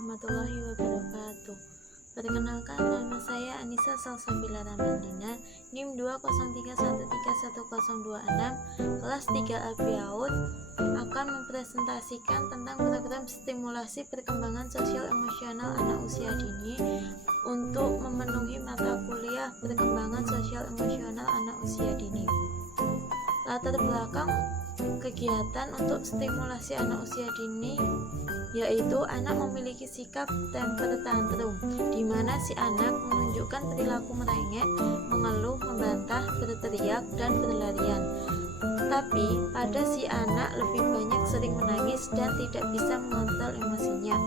warahmatullahi wabarakatuh. Perkenalkan, nama saya Anissa Salsabila Ramadina, NIM 203131106, kelas 3A PAUD, akan mempresentasikan tentang program stimulasi perkembangan sosial emosional anak usia dini untuk memenuhi mata kuliah perkembangan sosial emosional anak usia dini. Latar belakang kegiatan untuk stimulasi anak usia dini yaitu anak memiliki sikap temper tantrum, di mana si anak menunjukkan perilaku merengek, mengeluh, membantah, berteriak, dan berlarian. Tapi pada si anak lebih banyak sering menangis dan tidak bisa mengontrol emosinya.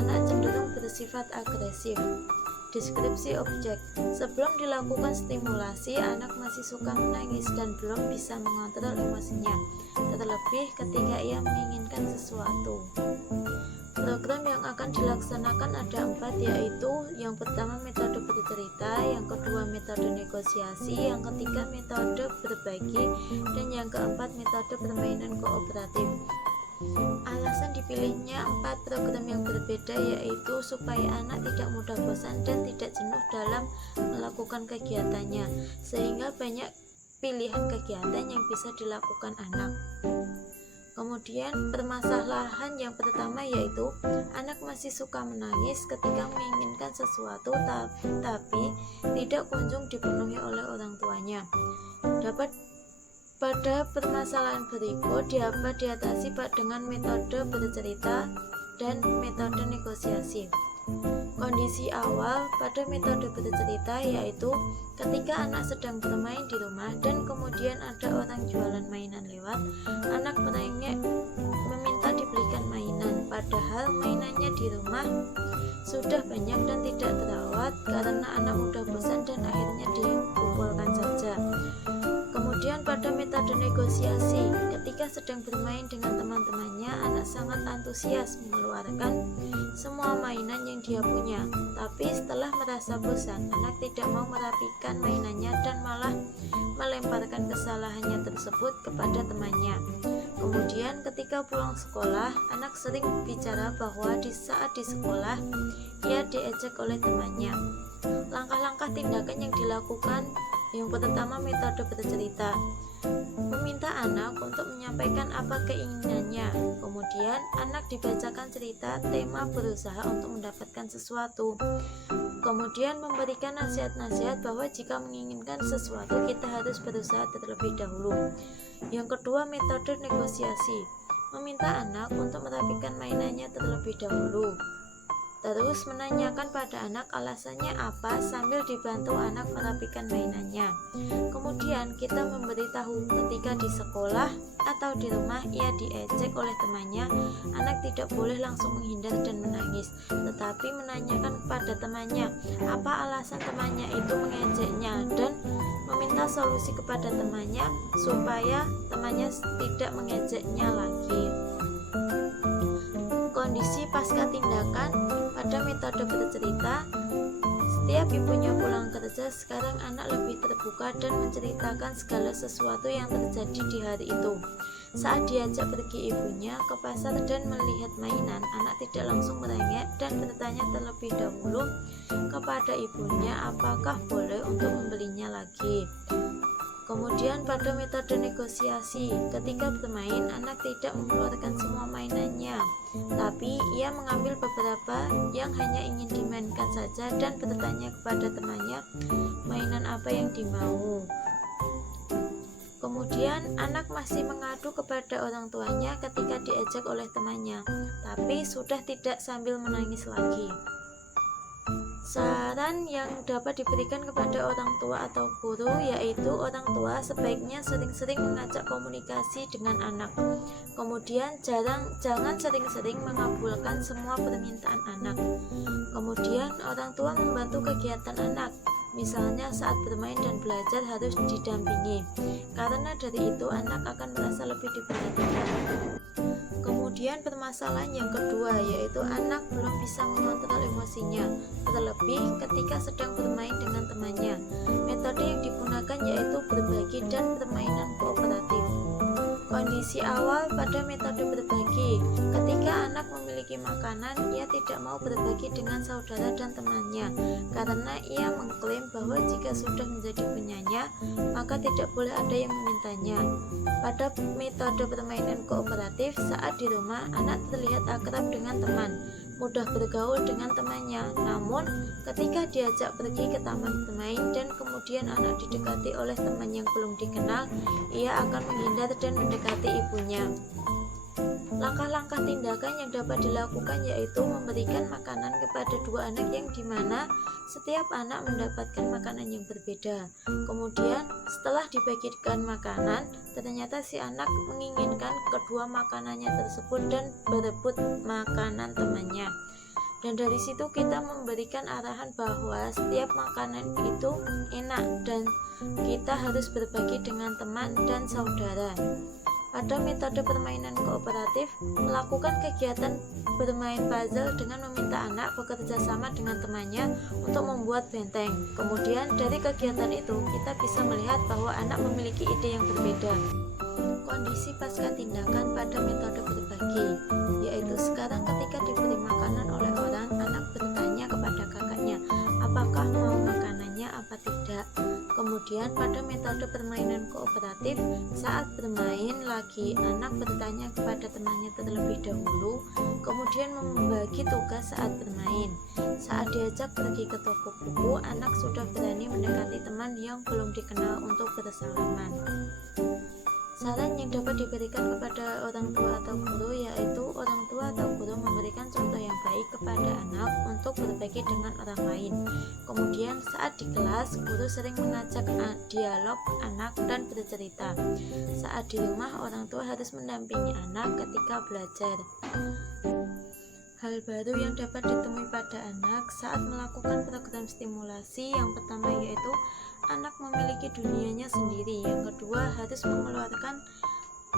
Anak cenderung bersifat agresif. Deskripsi objek. Sebelum dilakukan stimulasi, anak masih suka menangis dan belum bisa mengontrol emosinya, terlebih ketika ia menginginkan sesuatu. Program yang akan dilaksanakan ada 4, yaitu yang pertama metode bercerita, yang kedua metode negosiasi, yang ketiga metode berbagi, dan yang keempat metode permainan kooperatif. Alasan dipilihnya 4 program yang berbeda yaitu supaya anak tidak mudah bosan dan tidak jenuh dalam melakukan kegiatannya, sehingga banyak pilihan kegiatan yang bisa dilakukan anak. Kemudian permasalahan yang pertama yaitu anak masih suka menangis ketika menginginkan sesuatu tapi tidak kunjung dipenuhi oleh orang tuanya. Pada permasalahan berikut dapat diatasi dengan metode bercerita dan metode negosiasi. Kondisi awal pada metode bercerita yaitu ketika anak sedang bermain di rumah dan kemudian ada orang jualan mainan lewat, anak merengek meminta dibelikan mainan, padahal mainannya di rumah sudah banyak dan tidak terawat karena anak mudah bosan dan akhirnya dikumpulkan saja. Kemudian pada metode negosiasi, ketika sedang bermain dengan teman-temannya, anak sangat antusias mengeluarkan semua mainan yang dia punya. Tapi setelah merasa bosan, anak tidak mau merapikan mainannya dan malah melemparkan kesalahannya tersebut kepada temannya. Kemudian ketika pulang sekolah, anak sering bicara bahwa di saat di sekolah ia diejek oleh temannya. Langkah-langkah tindakan yang dilakukan, yang pertama metode bercerita, meminta anak untuk menyampaikan apa keinginannya. Kemudian anak dibacakan cerita tema berusaha untuk mendapatkan sesuatu. Kemudian memberikan nasihat-nasihat bahwa jika menginginkan sesuatu kita harus berusaha terlebih dahulu. Yang kedua metode negosiasi, meminta anak untuk merapikan mainannya terlebih dahulu. Terus menanyakan pada anak alasannya apa sambil dibantu anak merapikan mainannya. Kemudian kita memberitahu ketika di sekolah atau di rumah ia diejek oleh temannya, anak tidak boleh langsung menghindar dan menangis, tetapi menanyakan kepada temannya apa alasan temannya itu mengejeknya dan meminta solusi kepada temannya supaya temannya tidak mengejeknya lagi. Kondisi pasca tindakan pada metode bercerita, setiap ibunya pulang kerja, sekarang anak lebih terbuka dan menceritakan segala sesuatu yang terjadi di hari itu. Saat diajak pergi ibunya ke pasar dan melihat mainan, anak tidak langsung merengek dan bertanya terlebih dahulu kepada ibunya apakah boleh untuk membelinya lagi. Kemudian pada metode negosiasi, ketika bermain anak tidak mengeluarkan semua mainannya, tapi ia mengambil beberapa yang hanya ingin dimainkan saja dan bertanya kepada temannya mainan apa yang dimau. Kemudian anak masih mengadu kepada orang tuanya ketika diejek oleh temannya, tapi sudah tidak sambil menangis lagi. Saran yang dapat diberikan kepada orang tua atau guru yaitu orang tua sebaiknya sering-sering mengajak komunikasi dengan anak. Kemudian jangan sering-sering mengabulkan semua permintaan anak. Kemudian orang tua membantu kegiatan anak. Misalnya saat bermain dan belajar harus didampingi, karena dari itu anak akan merasa lebih diperhatikan. Kemudian permasalahan yang kedua yaitu anak belum bisa mengontrol emosinya, terlebih ketika sedang bermain dengan temannya. Metode yang digunakan yaitu berbagi dan permainan kooperatif. Kondisi awal pada metode berbagi. Ketika anak memiliki makanan, ia tidak mau berbagi dengan saudara dan temannya karena ia mengklaim bahwa jika sudah menjadi punyanya, maka tidak boleh ada yang memintanya. Pada metode permainan kooperatif, saat di rumah, anak terlihat akrab dengan teman, mudah bergaul dengan temannya. Namun, ketika diajak pergi ke taman bermain dan kemudian anak didekati oleh teman yang belum dikenal, ia akan menghindar dan mendekati ibunya. Langkah-langkah tindakan yang dapat dilakukan yaitu memberikan makanan kepada dua anak yang dimana setiap anak mendapatkan makanan yang berbeda. Kemudian setelah dibagikan makanan, ternyata si anak menginginkan kedua makanannya tersebut dan berebut makanan temannya. Dan dari situ kita memberikan arahan bahwa setiap makanan itu enak dan kita harus berbagi dengan teman dan saudara. Pada metode permainan kooperatif, melakukan kegiatan bermain puzzle dengan meminta anak bekerja sama dengan temannya untuk membuat benteng. Kemudian dari kegiatan itu kita bisa melihat bahwa anak memiliki ide yang berbeda. Kondisi pasca tindakan pada metode berbagi, yaitu sekarang ketika diberi makanan oleh orang, anak bertanya kepada kakaknya, apakah mau makanannya apa tidak. Kemudian pada metode permainan kooperatif, saat bermain lagi, anak bertanya kepada temannya terlebih dahulu, kemudian membagi tugas saat bermain. Saat diajak pergi ke toko buku, anak sudah berani mendekati teman yang belum dikenal untuk bersalaman. Saran yang dapat diberikan kepada orang tua atau guru yaitu orang tua atau guru memberikan contoh yang baik kepada anak untuk berbagi dengan orang lain. Kemudian saat di kelas, guru sering mengajak dialog anak dan bercerita. Saat di rumah, orang tua harus mendampingi anak ketika belajar. Hal baru yang dapat ditemui pada anak saat melakukan program stimulasi, yang pertama yaitu anak memiliki dunianya sendiri. Yang kedua, harus mengeluarkan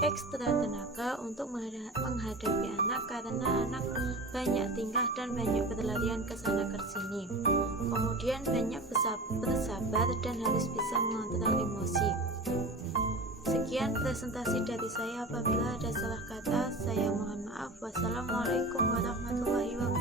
ekstra tenaga untuk menghadapi anak karena anak banyak tingkah dan banyak berlarian ke sana ke sini. Kemudian banyak bersabar dan harus bisa mengontrol emosi. Sekian presentasi dari saya. Apabila ada salah kata, saya mohon maaf. Wassalamualaikum warahmatullahi wabarakatuh.